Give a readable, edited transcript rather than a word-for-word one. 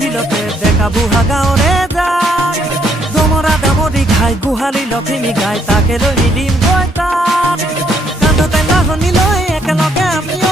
বিলতে ডেকা বুঢ়া গাঁৱৰে যায় দমৰা দামৰি ঘাই গোহালি লখিমী গাই তাকে লৈ মিলিম গৈ তাত কান্দো টেঙা শুনি লৈ একেলগে আমি